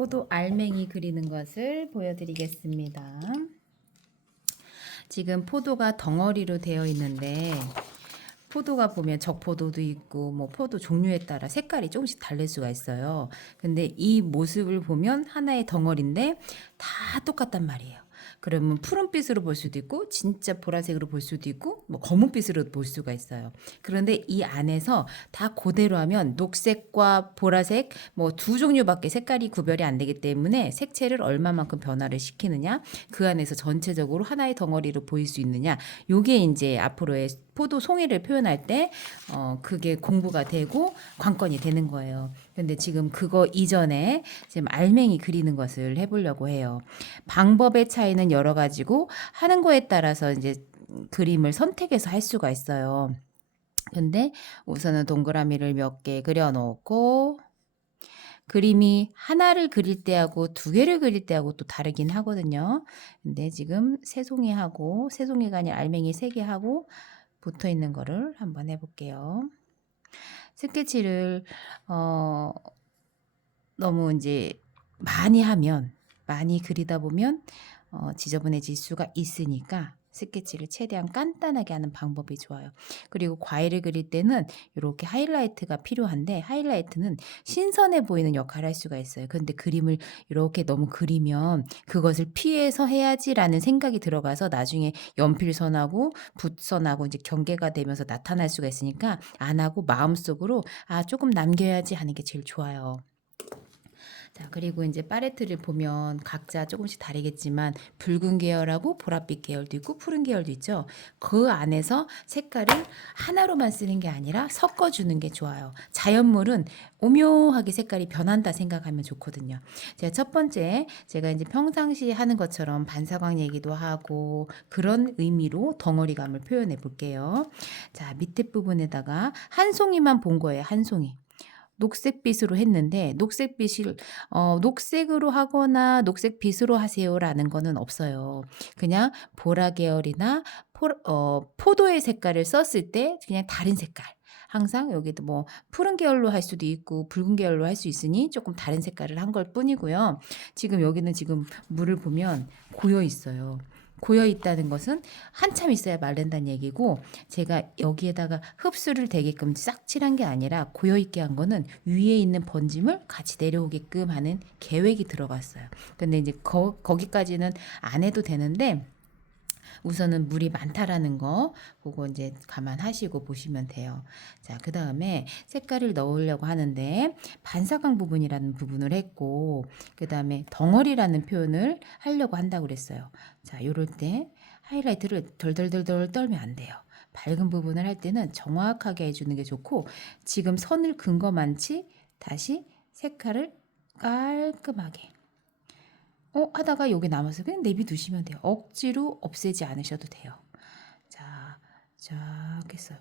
포도 알맹이 그리는 것을 보여드리겠습니다. 지금 포도가 덩어리로 되어 있는데 포도가 보면 적포도도 있고 뭐 포도 종류에 따라 색깔이 조금씩 다를 수가 있어요. 근데 이 모습을 보면 하나의 덩어리인데 다 똑같단 말이에요. 그러면 푸른빛으로 볼 수도 있고 진짜 보라색으로 볼 수도 있고 뭐 검은빛으로 볼 수가 있어요. 그런데 이 안에서 다 그대로 하면 녹색과 보라색 뭐 두 종류밖에 색깔이 구별이 안 되기 때문에 색채를 얼마만큼 변화를 시키느냐, 그 안에서 전체적으로 하나의 덩어리로 보일 수 있느냐, 요게 이제 앞으로의 포도 송이를 표현할 때 그게 공부가 되고 관건이 되는 거예요. 근데 지금 그거 이전에 지금 알맹이 그리는 것을 해보려고 해요. 방법의 차이는 여러 가지고 하는 거에 따라서 이제 그림을 선택해서 할 수가 있어요. 근데 우선은 동그라미를 몇 개 그려놓고 그림이 하나를 그릴 때하고 두 개를 그릴 때하고 또 다르긴 하거든요. 근데 지금 새송이가 아니라 알맹이 3개 하고 붙어 있는 거를 한번 해볼게요. 스케치를 너무 이제 많이 그리다 보면 지저분해질 수가 있으니까 스케치를 최대한 간단하게 하는 방법이 좋아요. 그리고 과일을 그릴 때는 이렇게 하이라이트가 필요한데 하이라이트는 신선해 보이는 역할을 할 수가 있어요. 그런데 그림을 이렇게 너무 그리면 그것을 피해서 해야지라는 생각이 들어가서 나중에 연필선하고 붓선하고 이제 경계가 되면서 나타날 수가 있으니까 안 하고 마음속으로 조금 남겨야지 하는 게 제일 좋아요. 자, 그리고 이제 팔레트를 보면 각자 조금씩 다르겠지만 붉은 계열하고 보랏빛 계열도 있고 푸른 계열도 있죠. 그 안에서 색깔을 하나로만 쓰는 게 아니라 섞어주는 게 좋아요. 자연물은 오묘하게 색깔이 변한다 생각하면 좋거든요. 제가 첫 번째, 제가 이제 평상시 하는 것처럼 반사광 얘기도 하고 그런 의미로 덩어리감을 표현해 볼게요. 자, 밑에 부분에다가 한 송이만 본 거예요. 한 송이. 녹색빛으로 했는데 녹색빛을 녹색으로 하거나 녹색빛으로 하세요라는 거는 없어요. 그냥 보라 계열이나 포도의 색깔을 썼을 때 그냥 다른 색깔. 항상 여기도 뭐 푸른 계열로 할 수도 있고 붉은 계열로 할 수 있으니 조금 다른 색깔을 한 걸 뿐이고요. 지금 여기는 지금 물을 보면 고여 있어요. 고여 있다는 것은 한참 있어야 마른다는 얘기고, 제가 여기에다가 흡수를 되게끔 싹 칠한 게 아니라 고여 있게 한 거는 위에 있는 번짐을 같이 내려오게끔 하는 계획이 들어갔어요. 근데 이제 거기까지는 안 해도 되는데 우선은 물이 많다라는 거 그거 이제 감안하시고 보시면 돼요. 자, 그 다음에 색깔을 넣으려고 하는데 반사광 부분이라는 부분을 했고 그 다음에 덩어리라는 표현을 하려고 한다고 그랬어요. 자, 요럴 때 하이라이트를 덜덜덜덜 떨면 안 돼요. 밝은 부분을 할 때는 정확하게 해주는 게 좋고, 지금 선을 긋은 것만치 다시 색깔을 깔끔하게 하다가 여기 남아서 그냥 내비두시면 돼요. 억지로 없애지 않으셔도 돼요. 자, 쫙 했어요.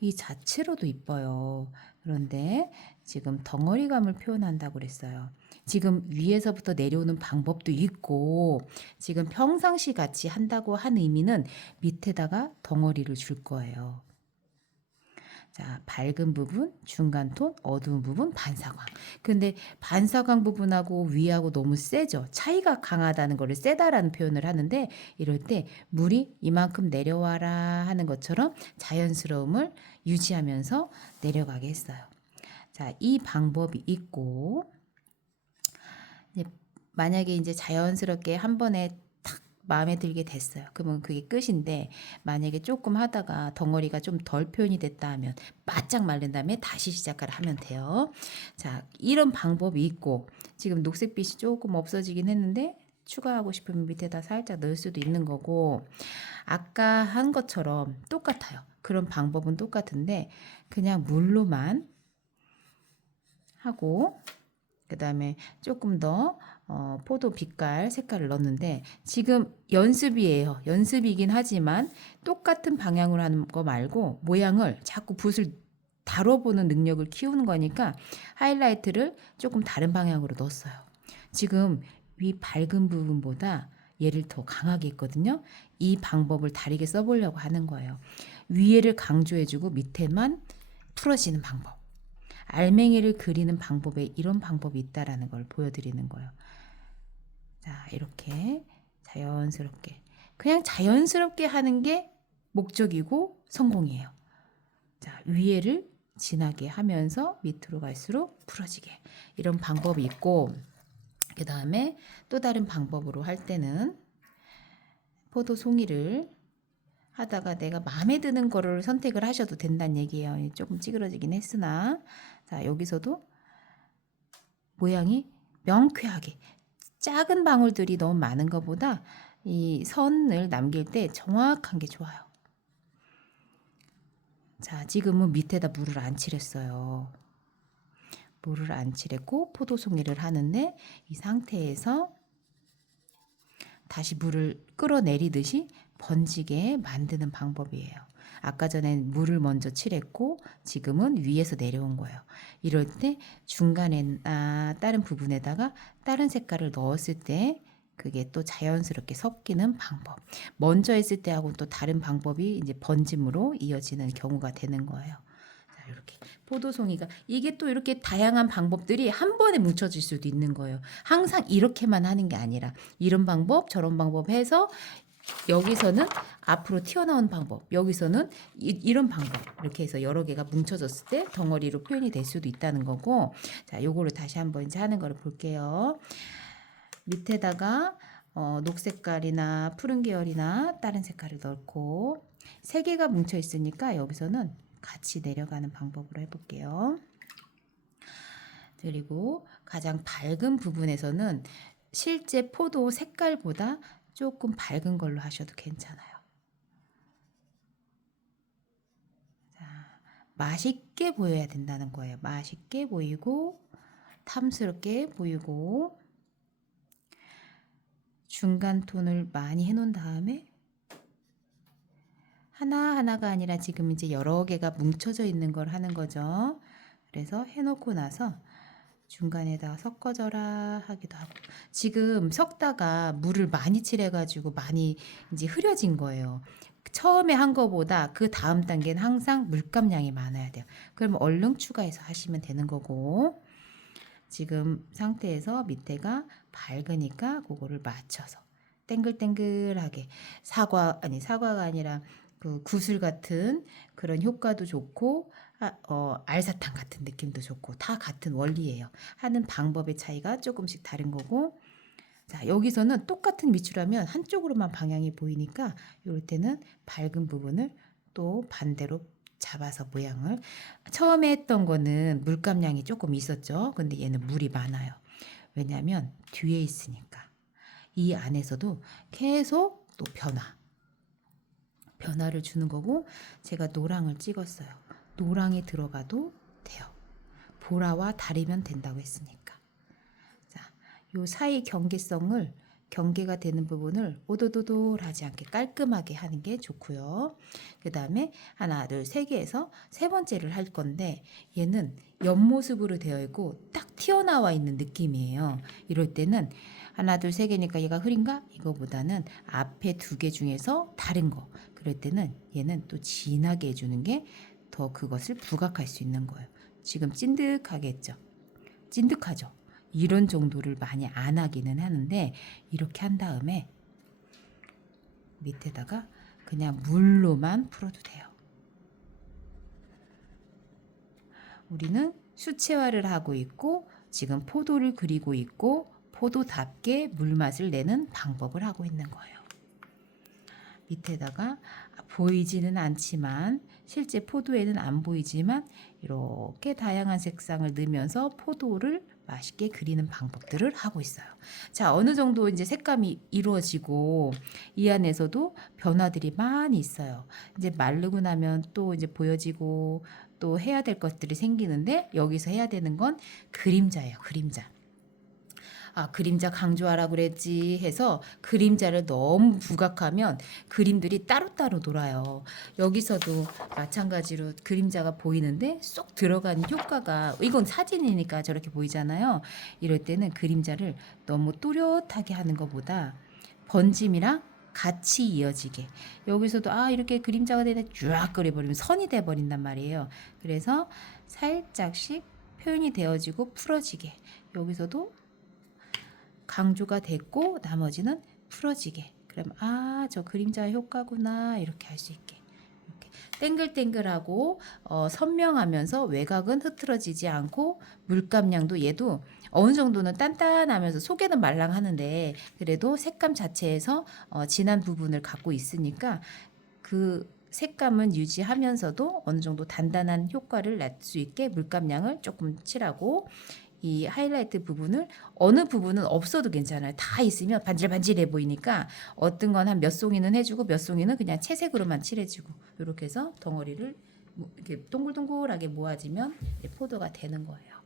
이 자체로도 이뻐요. 그런데 지금 덩어리감을 표현한다고 그랬어요. 지금 위에서부터 내려오는 방법도 있고, 지금 평상시 같이 한다고 한 의미는 밑에다가 덩어리를 줄 거예요. 자, 밝은 부분, 중간 톤, 어두운 부분, 반사광. 근데 반사광 부분하고 위하고 너무 세죠. 차이가 강하다는 거를 세다라는 표현을 하는데, 이럴 때 물이 이만큼 내려와라 하는 것처럼 자연스러움을 유지하면서 내려가게 했어요. 자, 이 방법이 있고, 이제 만약에 이제 자연스럽게 한 번에 마음에 들게 됐어요. 그러면 그게 끝인데, 만약에 조금 하다가 덩어리가 좀 덜 표현이 됐다 하면 바짝 마른 다음에 다시 시작을 하면 돼요. 자, 이런 방법이 있고, 지금 녹색빛이 조금 없어지긴 했는데 추가하고 싶으면 밑에다 살짝 넣을 수도 있는 거고, 아까 한 것처럼 똑같아요. 그런 방법은 똑같은데 그냥 물로만 하고 그 다음에 조금 더 포도 빛깔 색깔을 넣었는데, 지금 연습이에요. 연습이긴 하지만 똑같은 방향으로 하는 거 말고 모양을 자꾸 붓을 다뤄보는 능력을 키우는 거니까 하이라이트를 조금 다른 방향으로 넣었어요. 지금 위 밝은 부분보다 얘를 더 강하게 했거든요. 이 방법을 다르게 써보려고 하는 거예요. 위에를 강조해주고 밑에만 풀어지는 방법. 알맹이를 그리는 방법에 이런 방법이 있다라는 걸 보여드리는 거예요. 자, 이렇게 자연스럽게 그냥 자연스럽게 하는 게 목적이고 성공이에요. 자, 위에를 진하게 하면서 밑으로 갈수록 풀어지게 이런 방법이 있고, 그 다음에 또 다른 방법으로 할 때는 포도 송이를 하다가 내가 마음에 드는 거를 선택을 하셔도 된다는 얘기예요. 조금 찌그러지긴 했으나, 자, 여기서도 모양이 명쾌하게 작은 방울들이 너무 많은 것보다 이 선을 남길 때 정확한 게 좋아요. 자, 지금은 밑에다 물을 안 칠했어요. 물을 안 칠했고 포도송이를 하는데, 이 상태에서 다시 물을 끌어내리듯이 번지게 만드는 방법이에요. 아까 전엔 물을 먼저 칠했고 지금은 위에서 내려온 거예요. 이럴 때 중간에나 다른 부분에다가 다른 색깔을 넣었을 때 그게 또 자연스럽게 섞이는 방법. 먼저 했을 때하고 또 다른 방법이 이제 번짐으로 이어지는 경우가 되는 거예요. 자, 이렇게 포도송이가 이게 또 이렇게 다양한 방법들이 한 번에 뭉쳐질 수도 있는 거예요. 항상 이렇게만 하는 게 아니라 이런 방법 저런 방법 해서 여기서는 앞으로 튀어나온 방법, 여기서는 이런 방법, 이렇게 해서 여러 개가 뭉쳐졌을 때 덩어리로 표현이 될 수도 있다는 거고. 자, 요거를 다시 한번 이제 하는 거를 볼게요. 밑에다가 녹색깔이나 푸른 계열이나 다른 색깔을 넣고 세 개가 뭉쳐 있으니까 여기서는 같이 내려가는 방법으로 해볼게요. 그리고 가장 밝은 부분에서는 실제 포도 색깔보다 조금 밝은 걸로 하셔도 괜찮아요. 자, 맛있게 보여야 된다는 거예요. 맛있게 보이고 탐스럽게 보이고, 중간 톤을 많이 해놓은 다음에 하나하나가 아니라 지금 이제 여러 개가 뭉쳐져 있는 걸 하는 거죠. 그래서 해놓고 나서 중간에다가 섞어줘라 하기도 하고, 지금 섞다가 물을 많이 칠해가지고 많이 이제 흐려진 거예요. 처음에 한 거보다 그 다음 단계는 항상 물감량이 많아야 돼요. 그러면 얼른 추가해서 하시면 되는 거고, 지금 상태에서 밑에가 밝으니까 그거를 맞춰서 땡글땡글하게 사과가 아니라 그 구슬 같은 그런 효과도 좋고, 알사탕 같은 느낌도 좋고 다 같은 원리예요. 하는 방법의 차이가 조금씩 다른 거고. 자, 여기서는 똑같은 밑줄하면 한쪽으로만 방향이 보이니까 이럴 때는 밝은 부분을 또 반대로 잡아서 모양을, 처음에 했던 거는 물감량이 조금 있었죠. 근데 얘는 물이 많아요. 왜냐하면 뒤에 있으니까. 이 안에서도 계속 또 변화를 주는 거고, 제가 노랑을 찍었어요. 노랑이 들어가도 돼요. 보라와 다리면 된다고 했으니까. 자, 요 사이 경계가 되는 부분을 오도도돌하지 않게 깔끔하게 하는 게 좋고요. 그 다음에 하나, 둘, 세 개에서 세 번째를 할 건데, 얘는 옆모습으로 되어 있고 딱 튀어나와 있는 느낌이에요. 이럴 때는 하나, 둘, 세 개니까 얘가 흐린가? 이거보다는 앞에 두 개 중에서 다른 거. 그럴 때는 얘는 또 진하게 해주는 게 더 그것을 부각할 수 있는 거예요. 지금 찐득하게 했죠. 찐득하죠. 이런 정도를 많이 안 하기는 하는데, 이렇게 한 다음에 밑에다가 그냥 물로만 풀어도 돼요. 우리는 수채화를 하고 있고 지금 포도를 그리고 있고 포도답게 물맛을 내는 방법을 하고 있는 거예요. 밑에다가 보이지는 않지만, 실제 포도에는 안 보이지만 이렇게 다양한 색상을 넣으면서 포도를 맛있게 그리는 방법들을 하고 있어요. 자, 어느 정도 이제 색감이 이루어지고 이 안에서도 변화들이 많이 있어요. 이제 마르고 나면 또 이제 보여지고 또 해야 될 것들이 생기는데, 여기서 해야 되는 건 그림자예요. 그림자. 그림자 강조하라고 그랬지 해서 그림자를 너무 부각하면 그림들이 따로따로 놀아요. 여기서도 마찬가지로 그림자가 보이는데 쏙 들어가는 효과가, 이건 사진이니까 저렇게 보이잖아요. 이럴 때는 그림자를 너무 또렷하게 하는 것보다 번짐이랑 같이 이어지게, 여기서도 이렇게 그림자가 되네 쫙 그려버리면 선이 돼버린단 말이에요. 그래서 살짝씩 표현이 되어지고 풀어지게. 여기서도 강조가 됐고 나머지는 풀어지게. 그럼 아, 저 그림자 효과구나 이렇게 할 수 있게. 이렇게 땡글땡글하고 선명하면서 외곽은 흐트러지지 않고 물감량도 얘도 어느 정도는 단단하면서 속에는 말랑하는데 그래도 색감 자체에서 진한 부분을 갖고 있으니까 그 색감은 유지하면서도 어느 정도 단단한 효과를 낼 수 있게 물감량을 조금 칠하고 이 하이라이트 부분을 어느 부분은 없어도 괜찮아요. 다 있으면 반질반질해 보이니까 어떤 건 한 몇 송이는 해주고 몇 송이는 그냥 채색으로만 칠해주고 이렇게 해서 덩어리를 이렇게 동글동글하게 모아지면 포도가 되는 거예요.